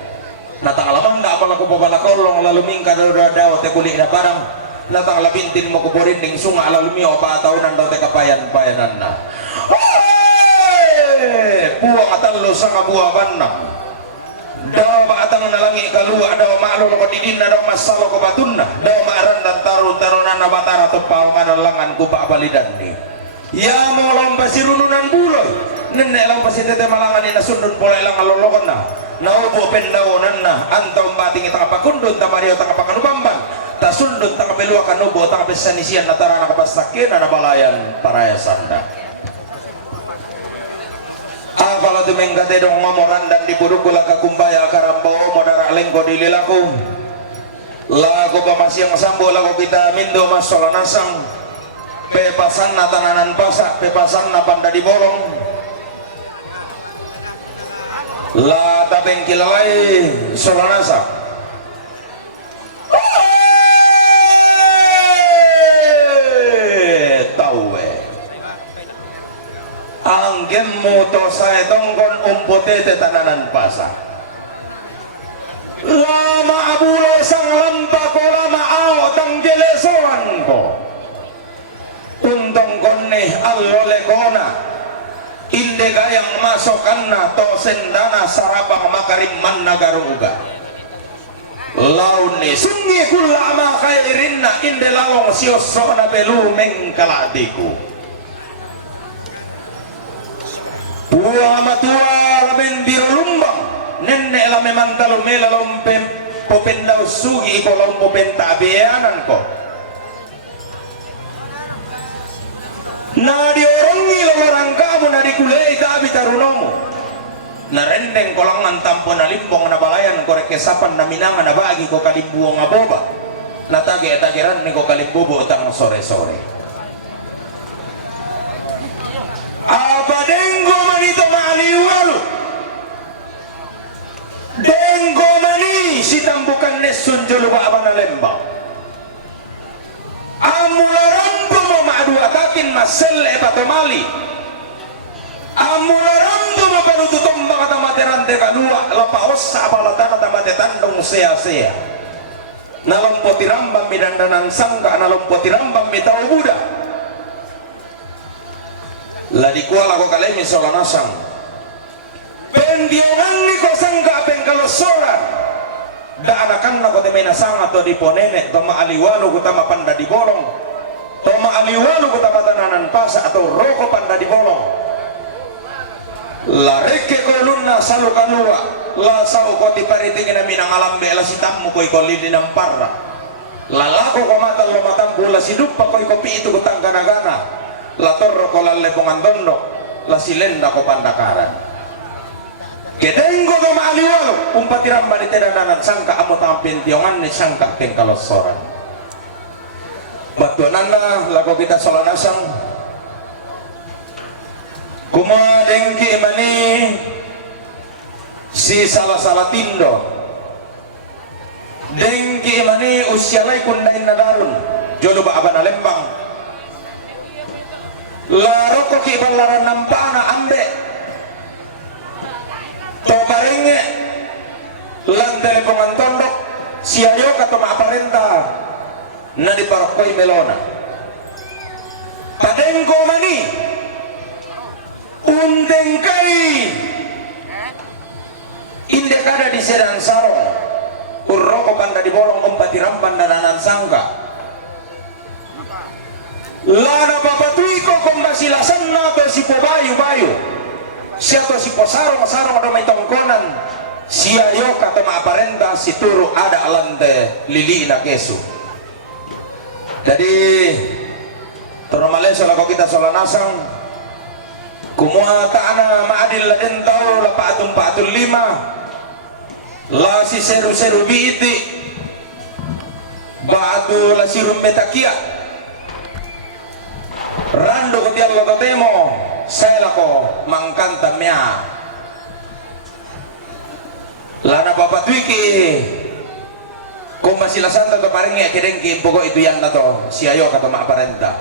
natang alamanda apala ko babala kolong lalu mingka daw te kulit na parang natang labintin mo ko porinding sunga lalu miyo pa tahunan daw te kapayan-payanan na puwang atalo sa kabuaban na daw maatang nalangi kalua daw maalolo ko didin na daw masalo ko batun na daw maaran dan tarun-tarunan na batara to paungan langan ko paabalidan ni ya mo lomba sirununan buloy nenek lang pasitete malangan ina sundun pola ilang alolokon na naubo pendawonan na antaw bating itang apakundun tamariyo tang apakanubamban ta sundun tang apelua kanubo tang apesanisian na tara nakapasakin na nabalayan paraya sanda apala tumenggate dong ngomoran dan dibudukula kakumbaya karambao modara lengko dililaku lagu pamasyang sambo lagu kita mindo mas solanasang pepasan na tananan pasak pepasan na panda di bolong la tabeng kilalay solanasang tawe ang gemuto sa tongkon umpotete tananan pasak lama abulo sang lampa ko lama ao tang jelesoan ko untong konne allole kona inde gayang masokan na to sendana sarabang makarimman nagaruga launi sungi kulama kairinna inde lawong siyoso na belumeng kaladiku puwa matua lamen biro lumbang nenek la memantalo mela lompem popenda usugi ko lompo penta abeanan ko na diorongi lorang kamu na dikulei ka abitarunomo na rendeng kolangan tampo na limbong na balayan korek kesapan na minanga na bagi ko kalimbuo nga boba na tage-tageran ni ko kalimbubo tang sore-sore abadenggo manito maaliwalu denggo mani sitambukan nesun joluba abang lembang amularambo mo maadua takin masel epatomali amularambo mo panututom baka tamaterante kanua lapaos sa apalatana tamatetandong sea-sea nalompotirambang midandanan sangka nalompotirambang mitao buda ladikuala ko kalemi solanasang pendiongan ni ko sangka pengkalosoran da anakan na ko temena sanga to di ponene to maaliwalu ko tama panda di bolong to maaliwalu ko tama tananan pasa atau roko panda di bolong la reke ko lunna salu kanua la sau ko ti paritingin na minang alambe la sitammu ko iko lili ng parra la lako ko matan lo matambu la sidupa ko iko piitu ko tanggana-gana la torro ko lalle pongandondo la silenda ko pandakaran kedenggo do maaliwalu umpatiramba di tedanan sangka amo tang pentiongan ni sangka pengkalosoran batuananda lago kita solanasang kuma dengki mani si salah-salah tindo dengki mani usialay kundain na darun jodoh ba abana lembang laroko ki balaran nampana ambe to barenge lan telepongan tondok siayo kato maaparenta na di parokoy melona padengko mani undeng kai inde kada di sedang sarong urroko panda di bolong umpatirampan dananan sangka lana papatui ko kumbasilasan na to si pobayu-bayu siapa si posarong-sarong ada may tongkonan siayo kata maaparenta si turu ada alante lili na kesu jadi termalesa lako kita solanasang kumuha ta'ana maadil la dentau la paatum lima la si seru-seru biiti baatu la sirum betakia rando ko tiang lo temo saya lako mangkanta mea lana bapak twiki kumbasila santa to paringi kedengki pokok itu yang nato siayo kata maaparenta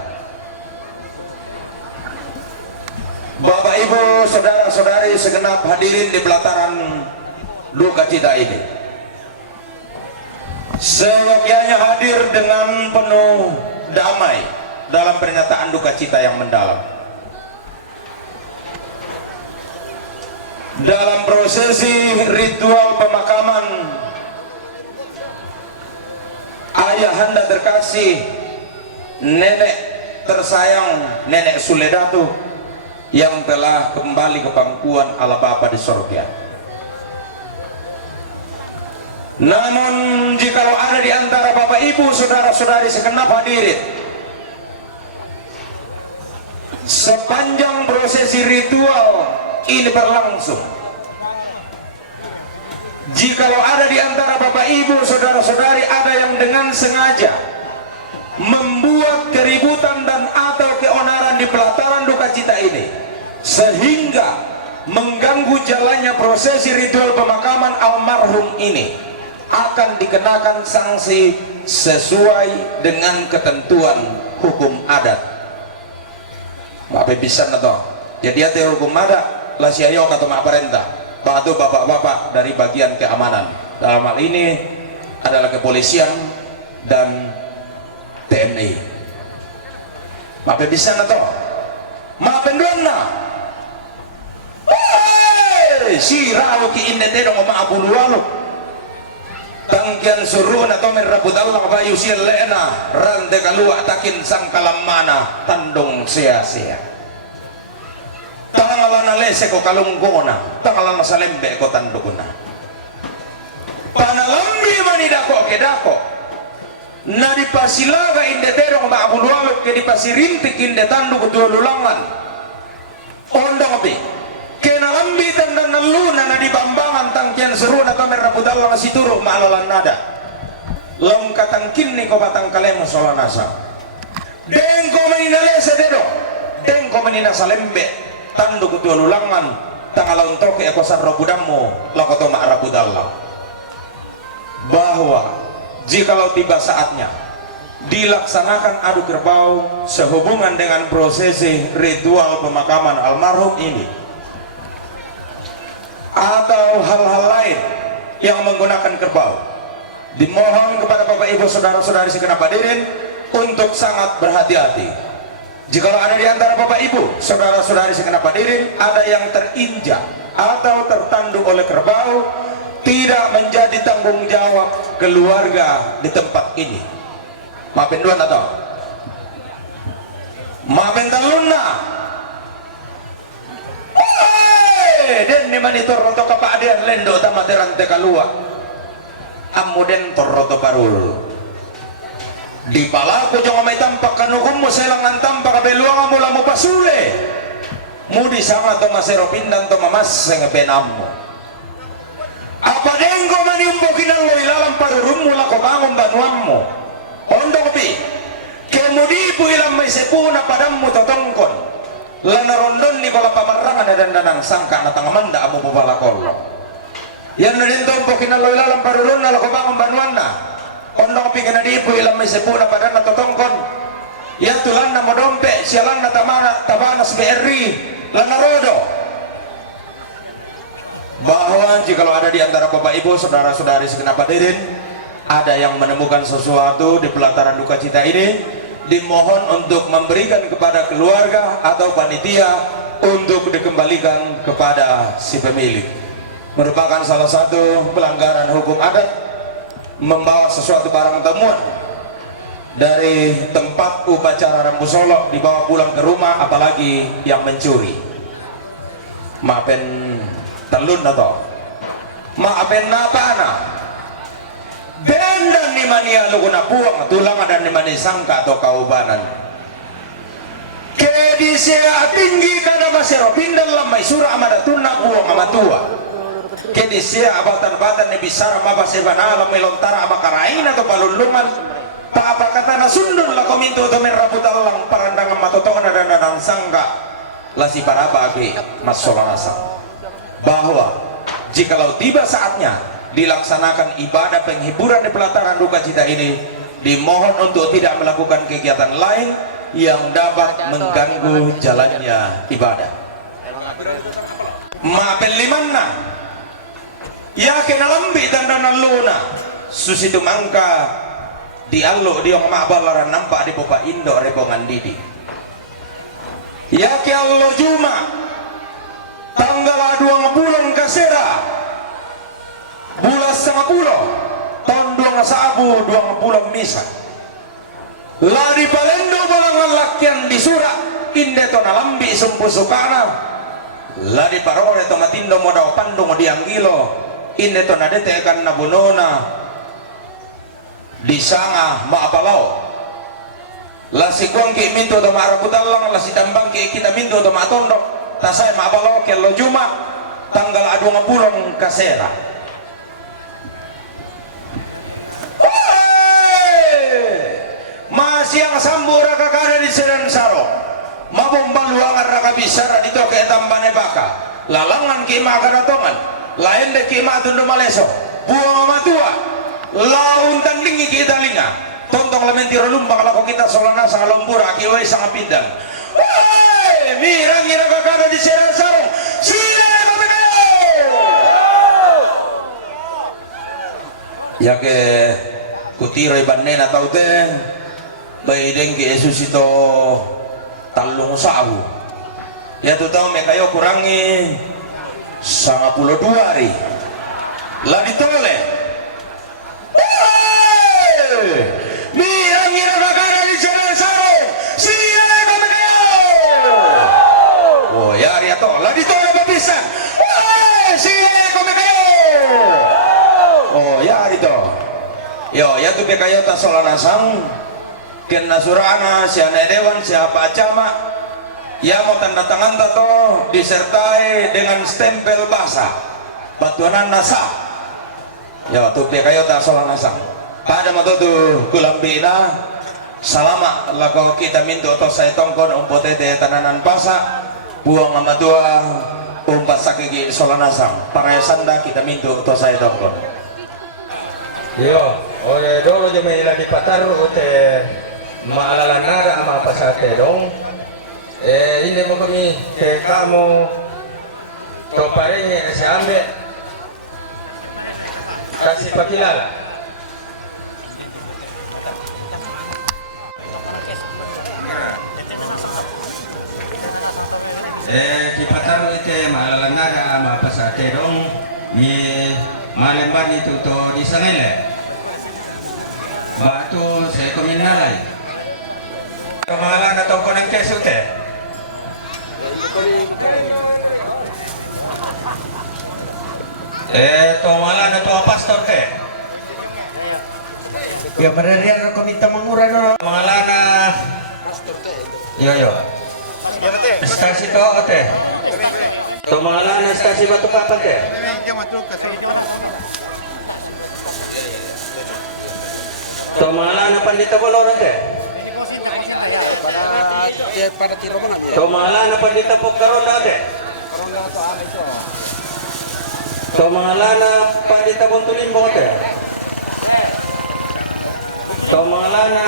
bapak ibu saudara-saudari segenap hadirin di pelataran duka cita ini sewakianya hadir dengan penuh damai dalam pernyataan duka cita yang mendalam dalam prosesi ritual pemakaman ayahanda terkasih nenek tersayang nenek Suledatu yang telah kembali ke pangkuan Allah Bapa di sorga. Namun jikalau ada di antara Bapak Ibu saudara-saudari segenap hadirin, sepanjang prosesi ritual ini berlangsung, jikalau ada di antara Bapak Ibu saudara-saudari ada yang dengan sengaja membuat keributan dan atau keonaran di pelataran duka cita ini sehingga mengganggu jalannya prosesi ritual pemakaman almarhum ini, akan dikenakan sanksi sesuai dengan ketentuan hukum adat. Bapak bisa atau jadi ada hukum adat lah siayok atau perintah batu bapak-bapak dari bagian keamanan, dalam hal ini adalah kepolisian dan TNI. Bapak bisa atau maafin dona si rawu ki inde te dong ma abulu walu tangkian suruh na tomer rabut Allah bayu siya lena rante kalua takin sang kalamana tandong sia-sia tangalana lese ko kalunggona tangalana salembe ko tanduguna panalambi manidako kedako na di pasilaga inde te dong ma abulu walu ke di pasirintik inde tandu kutululangan ondong api kena lambitan dan naluna na di bambangan tangkian seru na kamer rabudalla na situro maalalan nada long katangkin ni ko batang kalemo solanasa deng ko maninalesa dedo deng ko maninasa lembe tandu kutululangan tangalaun toke ako sa rabudammo lakoto ma rabudalla, bahwa jikalau tiba saatnya dilaksanakan adu kerbau sehubungan dengan prosesi ritual pemakaman almarhum ini atau hal-hal lain yang menggunakan kerbau, dimohon kepada Bapak Ibu saudara-saudari segenap hadirin untuk sangat berhati-hati. Jikalau ada di antara Bapak Ibu saudara-saudari segenap hadirin ada yang terinjak atau tertanduk oleh kerbau, tidak menjadi tanggung jawab keluarga di tempat ini. Maafin duan atau maafin taluna den ni manitor roto kapaadean lendo tamateran te kalua amuden torroto parul di palaku jong may tampak kanukum mo selangan tampak kabeluang mo lamu pasule mudi sama to masero pindan to mamas nga penammo apa denggo maniumbokin ang ilalang parurum mula ko bangon banuan mo ondo kopi kemudi po ilang may sepuna padam mo totongkon lana rondon ni kola pamarangan dan danang sangka na tangamanda amo bubala kollo yan na din tompo kinaloy lalang parulun na lako bangon banuan na ondong pi kanadipo ilang may sepu na padan na totongkon yan tulan na modompe sialan na tabanas BRI lana rodo, bahwa jikalau ada di antara Bapak Ibu saudara-saudari segenap hadirin ada yang menemukan sesuatu di pelataran duka cita ini, dimohon untuk memberikan kepada keluarga atau panitia untuk dikembalikan kepada si pemilik. Merupakan salah satu pelanggaran hukum adat membawa sesuatu barang temuan dari tempat upacara rambu solok dibawa pulang ke rumah, apalagi yang mencuri. Maafin telun atau maafin napana bendan ni mania luguna buang tulang ada ni mani sangka atau kaubanan kedi sea tinggi kada masero pindan lamai surah amada tunna buang amatua kedi sea abatan-batan ni bisara mabasebana lamai lontara abakarain atau paluluman apa kata na sundun la kominto to meraputalang parandangan matotongan ada nanang sangka lasi para bagi masolanasa, bahwa jikalau tiba saatnya dilaksanakan ibadah penghiburan di pelataran duka cita ini, dimohon untuk tidak melakukan kegiatan lain yang dapat mengganggu jalannya ibadah. Maafin limanna ya kenalambi dan luna susitu mangka diallo diong mabalaran nampak di Bapak Indo repongan didi ya ke Allah Juma tanggal 2 bulan kasera bulan 10 tahun 20 bulan misa lari palendo balangan lakian di surat inde to nalambi sumpu sukana la di parore to matindo moda pandung dianggilo inde to nadete kan nabunona disanga maapalau la sikuang ki minto to maraputallang la sidambang ki kita minto to matondok tasay maapalau kello Jumat tanggal 20 kasera masiang sambura kakada di Sedan Saro mabombaluangan raka bisara dito ke tambane baka lalangan ki makaratongan lain de ki matundo maleso buang matua laun tandingi kita linga tontong lamentiro lumbang lako kita solana sang lombura ki wai sang pindang mirang ira kakada di Sedan Saro sile kami kayo ya ke kutiro ibanena tau teh baideng ki Yesus itu talung sahu ya tu tahu mekayo kurangi 92 hari lah ditoleh mirang ira kakara di Sedan Saro sila kami kayo oh ya ria to lah ditoleh babisan sila kami kayo oh ya itu yo ya tu mekayo ta solanasang kena surana siana dewan siapa acama ya mau tanda tangan tato disertai dengan stempel basah batuanan nasa ya tuh kayo tak salah nasang pada mato tuh kulambina salama lako kita minto to saya tongkon umpotete tananan pasa buang amatua umpat sakiki salah nasang para sanda kita minto to saya tongkon yo oye dolo jeme ila di patar ote maalala nara ama pasate dong hindi mo kami ke kamo to parenye si ambe kasi pakilala di patar ite maalala nara ama pasate dong mi malemban itu to di sanele batu saya kominalay kemahalan na tongko ng keso te kemahalan na to pastor te Ya berarian ako minta mangura no. kemahalan na yo stasi to te kemahalan na stasi batu papan te kemahalan na pandita boloran te Tumala na pandita po karon dati. Tumala na pandita po tulimbo te. Tumala na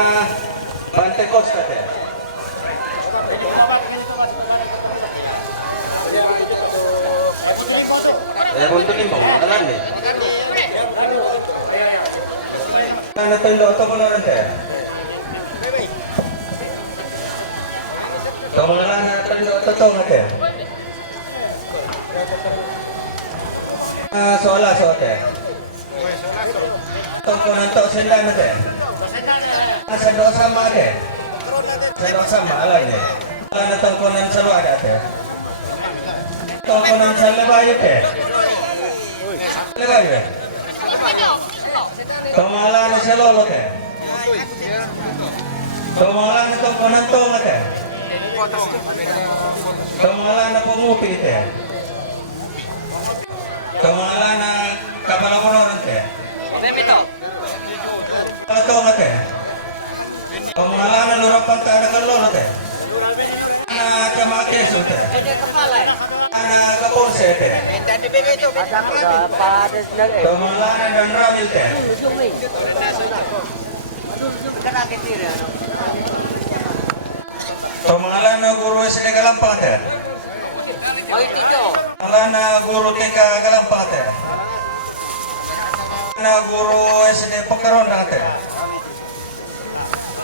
Pentecost te. Buntulimbo, dalan ni. Ano tendo to ko na te. Kamalan na tanda totoo natin. Sola sote. Tungkol nanto senda natin. Sa dosa mare. Sa dosa malay ne. Wala na tungkol nan sa luwa natin. Tungkol nan sa labay te. Labay. Kamalan na sa lolo te. Kamalan na tungkol nanto natin. Kamalan na pumupi te. Kamalan na kapalakonoran te. Ito nga te. Kamalan na lurapan ka na kalolo te. Na kamakeso te. Na kapurse te. Kamalan na danramil te. Kamalan na guru SD Galampang te. Kamalan na guru TK Galampang te. Na guru SD Pekaron te.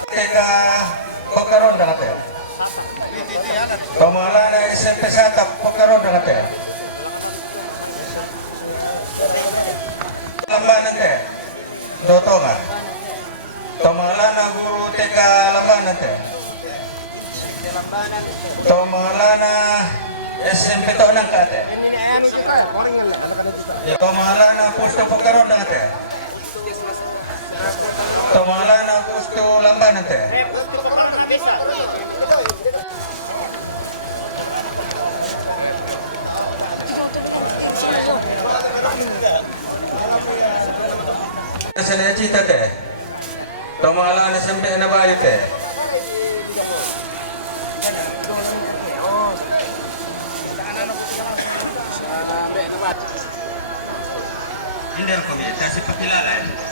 TK Pekaron te. Kamalan na SMP Satap Pekaron te. Lambanan te. Dotonga. Kamalan na guru TK Lambanan te. Tomalana SMP to nang kate. Ya tomalana pusto pagkaroon ng ate. Tomalana pusto lamban ate. Sa cita te. Tomalana SMP na ba ite? Hindi ako kasi pakilala.